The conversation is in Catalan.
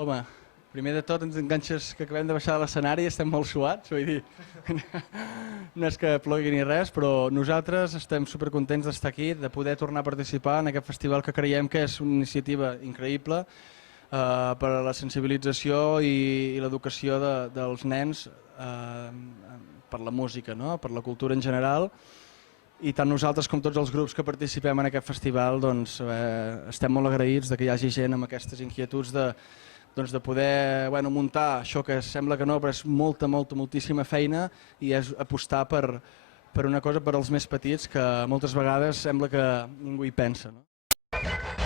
Home, primer de tot ens enganxes que acabem de baixar de l'escenari, estem molt suats, vull dir, no és que plogui ni res, però nosaltres estem supercontents d'estar aquí, de poder tornar a participar en aquest festival que creiem que és una iniciativa increïble per a la sensibilització i l'educació dels nens per la música, no? Per la cultura en general. I tant nosaltres com tots els grups que participem en aquest festival doncs, estem molt agraïts que hi hagi gent amb aquestes inquietuds de poder muntar això que sembla que no, però és moltíssima feina i és apostar per una cosa per als més petits que moltes vegades sembla que ningú hi pensa. No?